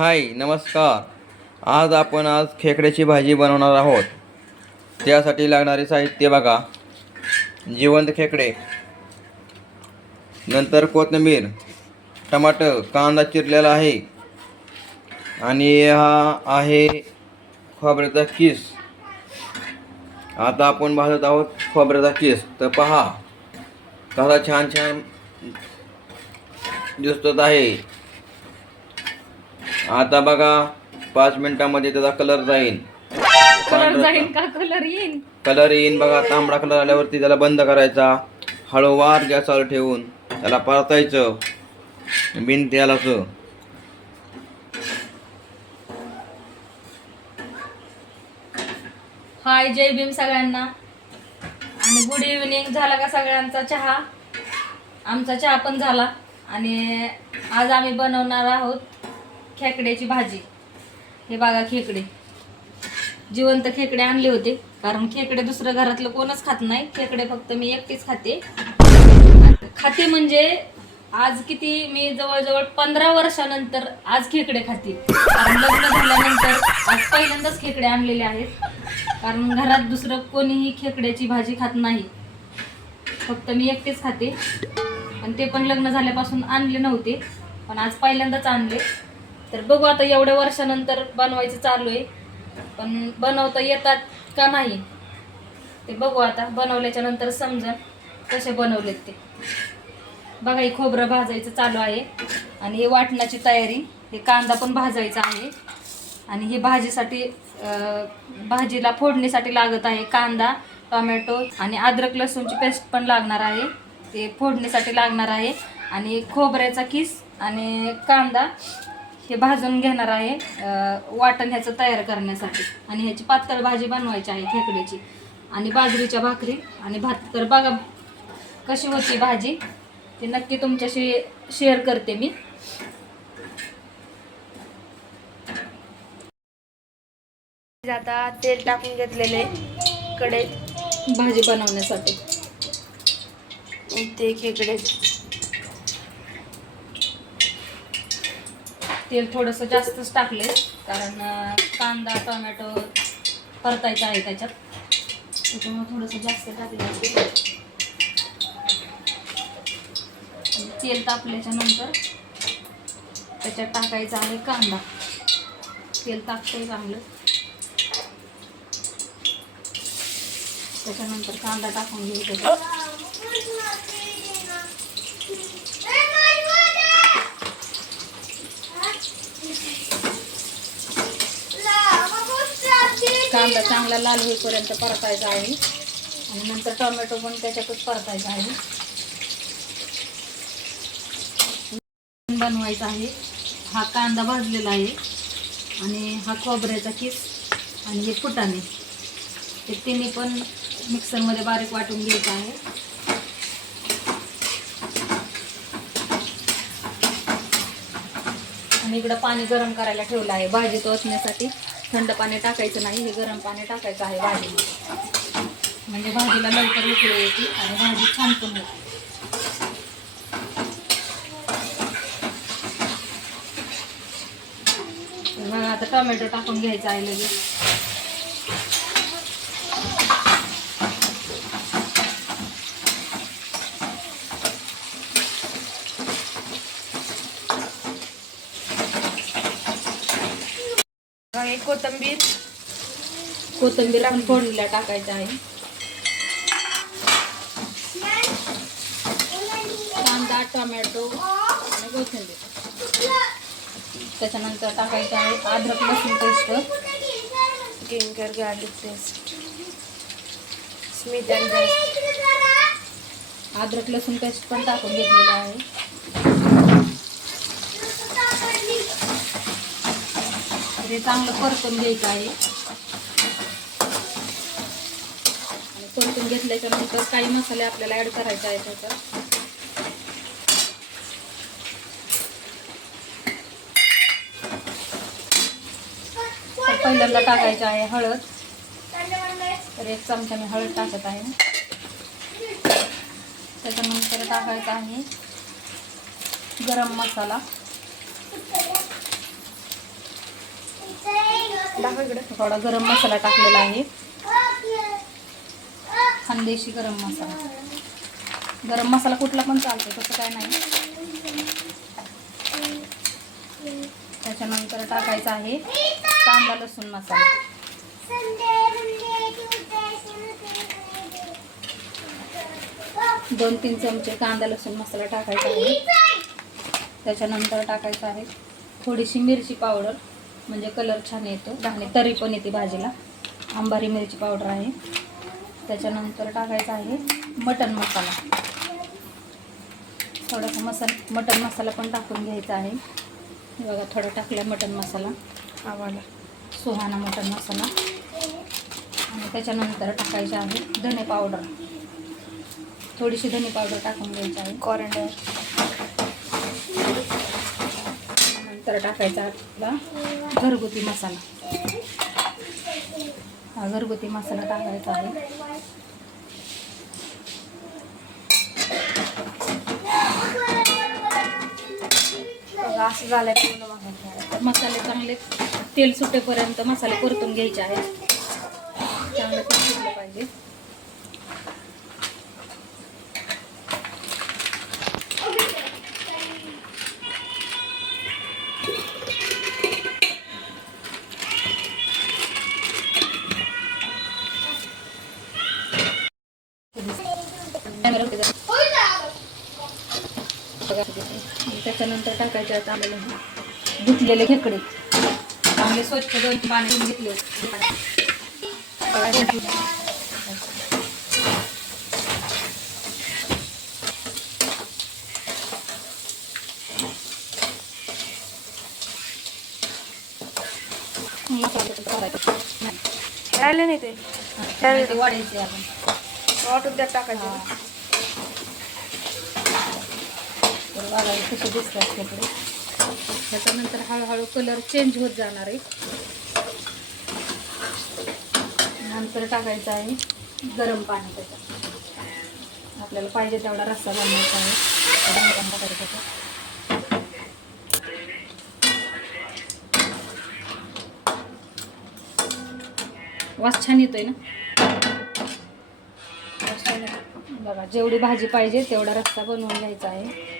हाय नमस्कार. आज आपण आज खेकड्याची भाजी बनवणार आहोत. त्यासाठी लागणारे साहित्य बघा. जिवंत खेकडे. नंतर कोथिंबीर टमाटर कांदा चिरलेला आहे. आणि हा आहे खोबऱ्याचा किस. आता आपण भाजत आहोत खोबऱ्याचा किस. तर पहा कसा छान छान दिसत आहे. आता बघा पाच मिनिटामध्ये त्याचा कलर जाईल कलर जाईल का? कलर येईल कलर येईन बघा तांबडा कलर आल्यावरती त्याला बंद करायचा. हळूवार गॅसवर ठेवून त्याला परतायचं. बिन तेलाचं. हाय जय भीम सगळ्यांना. आणि गुड इव्हनिंग झाला का सगळ्यांचा चहा? आमचा चहा पण झाला. आणि आज आम्ही बनवणार आहोत खेकड्याची भाजी. हे बघा खेकडे. जिवंत खेकडे आणले होते. कारण खेकडे दुसरं घरातलं कोणच खात नाही. खेकडे फक्त मी एकटीच खाते. खाते म्हणजे आज किती मी जवळजवळ पंधरा वर्षानंतर आज खेकडे खाते. कारण लग्न झाल्यानंतर आज पहिल्यांदाच खेकडे आणलेले आहेत. कारण घरात दुसरं कोणीही खेकड्याची भाजी खात नाही. फक्त मी एकटेच खाते. आणि ते पण लग्न झाल्यापासून आणले नव्हते. पण आज पहिल्यांदाच आणले. तर बघू आता एवढ्या वर्षानंतर बनवायचं चालू आहे. पण बनवता येतात का नाही ते बघू आता. बनवल्याच्या नंतर समजा कसे बनवलेत ते. बघा हे खोबरं भाजायचं चालू आहे. आणि हे वाटणाची तयारी हे कांदा पण भाजायचा आहे. आणि हे भाजीसाठी भाजीला फोडणीसाठी लागत आहे कांदा टोमॅटो आणि अद्रक लसूणची पेस्ट पण लागणार आहे. ते फोडणीसाठी लागणार आहे. आणि खोबऱ्याचा किस आणि कांदा हे भाजून घेणार आहे वाटण ह्याचं तयार करण्यासाठी. आणि ह्याची पातळ भाजी बनवायची आहे खेकड्याची. आणि बाजरीच्या भाकरी. आणि भात. तर बघा कशी होती भाजी. ते नक्की तुमच्याशी शेअर करते मी. आता तेल टाकून घेतलेले कडे भाजी बनवण्यासाठी. ते खेकडे तेल थोडंसं जास्तच टाकले कारण कांदा टोमॅटो परतायचा आहे त्याच्यात. त्याच्यामुळे थोडंसं जास्त टाकले तेल तापल्याच्या नंतर त्याच्यात टाकायचा आहे कांदा. तेल तापतंय चांगलं. त्याच्यानंतर कांदा टाकून घेऊ कांदा चांगला लाल होईपर्यंत परतायचा आहे. आणि नंतर टोमॅटो पण त्याच्यातच परतायचा आहे. बनवायचा आहे. हा कांदा भाजलेला आहे. आणि हा खोबऱ्याचा किस आणि हे फुटाणे. ते तिन्ही पण मिक्सरमध्ये बारीक वाटून घ्यायचं आहे. आणि इकडं पाणी गरम करायला ठेवलं आहे. भाजी तोचण्यासाठी थंड पाणी टाकायचं नाही हे गरम पाणी टाकायचं आहे भाजीमध्ये म्हणजे भाजीला लवकर उकळी येते आणि भाजी छान पण होते. आता टोमॅटो टाकून घ्यायचा आहे लगेच हे कोथिंबीर. कोथिंबीर पण फोडणीला टाकायचं आहे. कांदा टोमॅटो आणि कोथिंबीर. त्याच्यानंतर टाकायचं आहे अद्रक लसूण paste. Ginger garlic paste best अद्रक लसूण पेस्ट पण टाकून घेतलेलं आहे. हे चांगलं परतून घ्यायचं आहे. आणि परतून घेतल्याच्या नंतर काही मसाले आपल्याला ॲड करायचे आहेत त्याच्यात पहिल्यांदा टाकायचं आहे हळद. तर एक चमचा मी हळद टाकत आहे. त्याच्यानंतर टाकायचा आहे गरम मसाला. दाखव इकडे. थोडा गरम मसाला टाकलेला आहे. खानदेशी गरम मसाला. गरम मसाला कुठला पण चालतो तसं काय नाही. त्याच्यानंतर टाकायचा आहे कांदा लसूण मसाला. दोन तीन चमचे कांदा लसूण मसाला टाकायचा आहे. त्याच्यानंतर टाकायचं आहे थोडीशी मिरची पावडर. म्हणजे कलर छान येतो. आणि तरी पण येते भाजीला. अंबारी मिरची पावडर आहे. त्याच्यानंतर टाकायचा आहे मटन मसाला. थोडासा मसाला मटन मसाला पण टाकून घ्यायचा आहे. बघा थोडा टाकला मटन मसाला. आम्हाला सुहाना मटन मसाला. आणि त्याच्यानंतर टाकायचे आहे धने पावडर. थोडीशी धने पावडर टाकून घ्यायची आहे. कॉरिंडर तर टाकायचा आपला घरगुती मसाला. हा घरगुती मसाला टाकायचा आहे. बघा असं झालंय पूर्ण मसाले चांगले तेल सुटेपर्यंत मसाले परतून घ्यायचे आहेत. चांगलं तेल सुटलं पाहिजे बघा किती. आणि त्याच्यानंतर टाकायचे आहेत आपल्याला धुतलेले खेकडे. चांगले स्वच्छ दोन पाणी घेतले. राहिले नाही ते. ते वाढायचे आपण. वाटून त्यात टाकायचे. तर बघा कसे दिसतात कपडे? त्याच्यानंतर हळूहळू कलर चेंज होत जाणार आहे. नंतर टाकायचं आहे गरम पाणी त्याच्यात. आपल्याला पाहिजे तेवढा रस्सा बनवायचा आहे. गरम टाकायचं वास छान येतोय ना? वास छान बघा जेवढी भाजी पाहिजे तेवढा रस्सा बनवून घ्यायचा आहे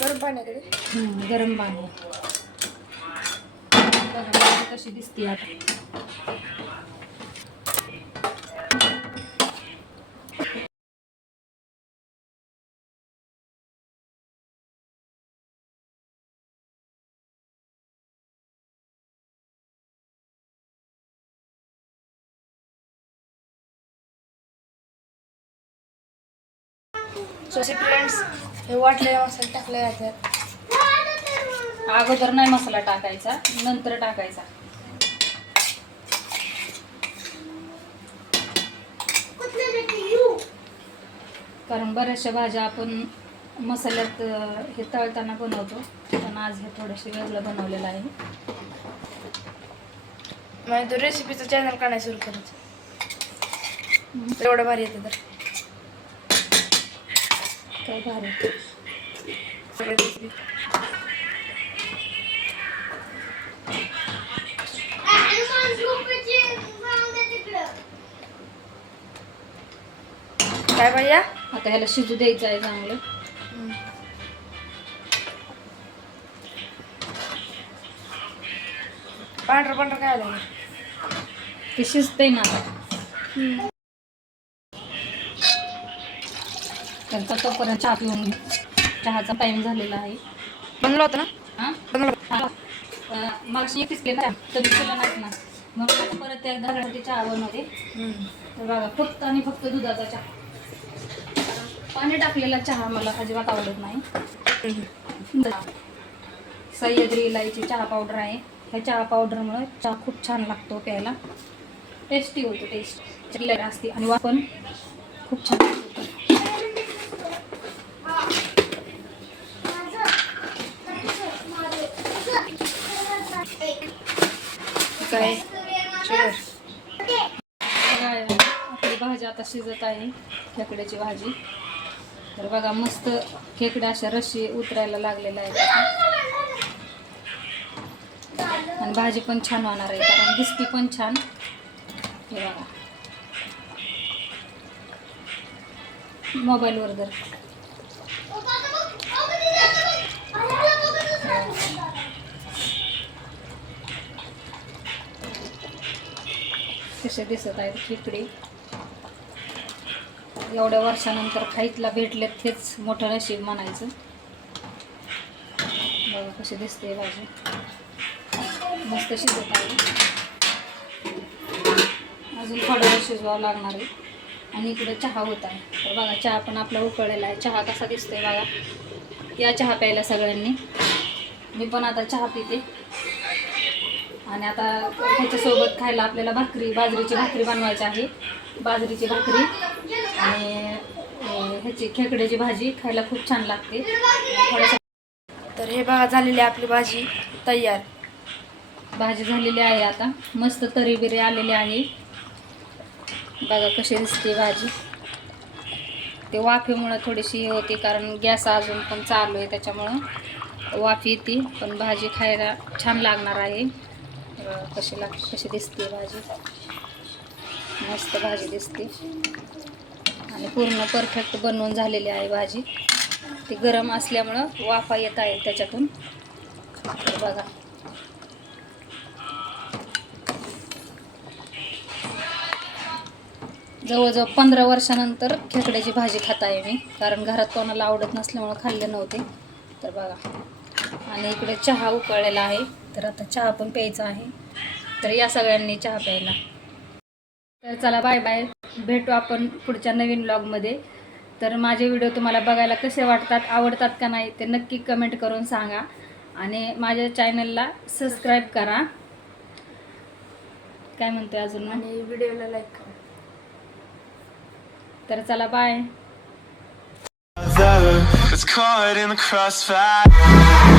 गरम पाण्याकडे हम्म, गरम पाणी. बघा भाजी कशी दिसते आता. सो फ्रेंड्स हे वाटलेला मसाला टाकला याच्यात. अगोदर नाही मसाला टाकायचा नंतर टाकायचा. कारण बऱ्याचशा भाज्या आपण मसाल्यात हे तळताना बनवतो पण आज हे थोडेसे वेगळं बनवलेलं आहे. माझ्या तो रेसिपीचं चॅनल काढायला सुरू करायचं. एवढं भारी येतं तर. काय भारी. काय भैया? आता ह्याला शिजू द्यायचं आहे चांगलं. पांढरं पांढरं काय आलं ते शिजतंय ना आता त्यांचा तोपर्यंत चहा पिऊन. चहाचा टाइम झालेला आहे. बनलं होतं ना? हां? बनलं. मागशी एकच केलं ना तरी केलं नाही. ना आता परत एकदा घरासाठी चहा बनवते. तर बघा फक्त आणि फक्त दुधाचा चहा. पाणी टाकलेला चहा मला अजिबात आवडत नाही. सह्याद्री इलायची चहा पावडर आहे. ह्या चहा पावडरमुळे चहा खूप छान लागतो प्यायला. टेस्टी होतो टेस्ट असते आणि वापण खूप छान. होतं काय आपली भाजी आता शिजत आहे खेकड्याची भाजी. तर बघा मस्त खेकड्या अशा रशी उतरायला लागलेल्या आहेत आणि भाजी पण छान होणार आहे कारण दिसती पण छान. हे बघा. मोबाईलवर जर कसे दिसत आहेत खेकडे. एवढ्या वर्षानंतर खाईतला भेटलेत तेच मोठं नशीब म्हणायचं. बघा कशी दिसते भाजी. मस्त शिजत आहे. अजून थोडं वेळ शिजवावं लागणार आहे. आणि इकडे चहा होत आहे. तर बघा चहा पण आपला उकळलेला आहे. चहा कसा दिसतोय बघा. या चहा प्यायला सगळ्यांनी. मी पण आता चहा पिते. आणि आता ह्याच्यासोबत खायला आपल्याला भाकरी बाजरीची भाकरी बनवायची आहे. बाजरीची भाकरी आणि ह्याची खेकड्याची भाजी खायला खूप छान लागते. थोडंसं तर हे बघा झालेली आहे आपली भाजी तयार. भाजी झालेली आहे आता. मस्त तरी बिरी आलेली आहे. बघा कशी दिसते भाजी. ते वाफेमुळं थोडीशी हे होती कारण गॅस अजून पण चालू आहे त्याच्यामुळं वाफ येते पण भाजी खायला छान लागणार आहे. कशी लाग कशी दिसते भाजी? मस्त भाजी दिसते. आणि पूर्ण परफेक्ट बनवून झालेली आहे भाजी. ती गरम असल्यामुळं वाफा येत आहे त्याच्यातून. बघा. जवळजवळ पंधरा वर्षानंतर खेकड्याची भाजी खात आहे मी. कारण घरात कोणाला आवडत नसल्यामुळं खाल्ले नव्हते. तर बघा. आणि इकडे चहा उकळलेला आहे. तर आता चहा पण प्यायचा आहे. तर या सगळ्यांनी चहा प्यायला. तर चला बाय बाय भेटू आपण पुढच्या नवीन ब्लॉगमध्ये तर माझे व्हिडिओ तुम्हाला बघायला कसे वाटतात आवडतात का नाही ते नक्की कमेंट करून सांगा. आणि माझ्या चॅनलला सबस्क्राईब करा. काय म्हणतोय अजून? आणि व्हिडिओला लाईक करा. तर चला bye It's caught in the crossfire.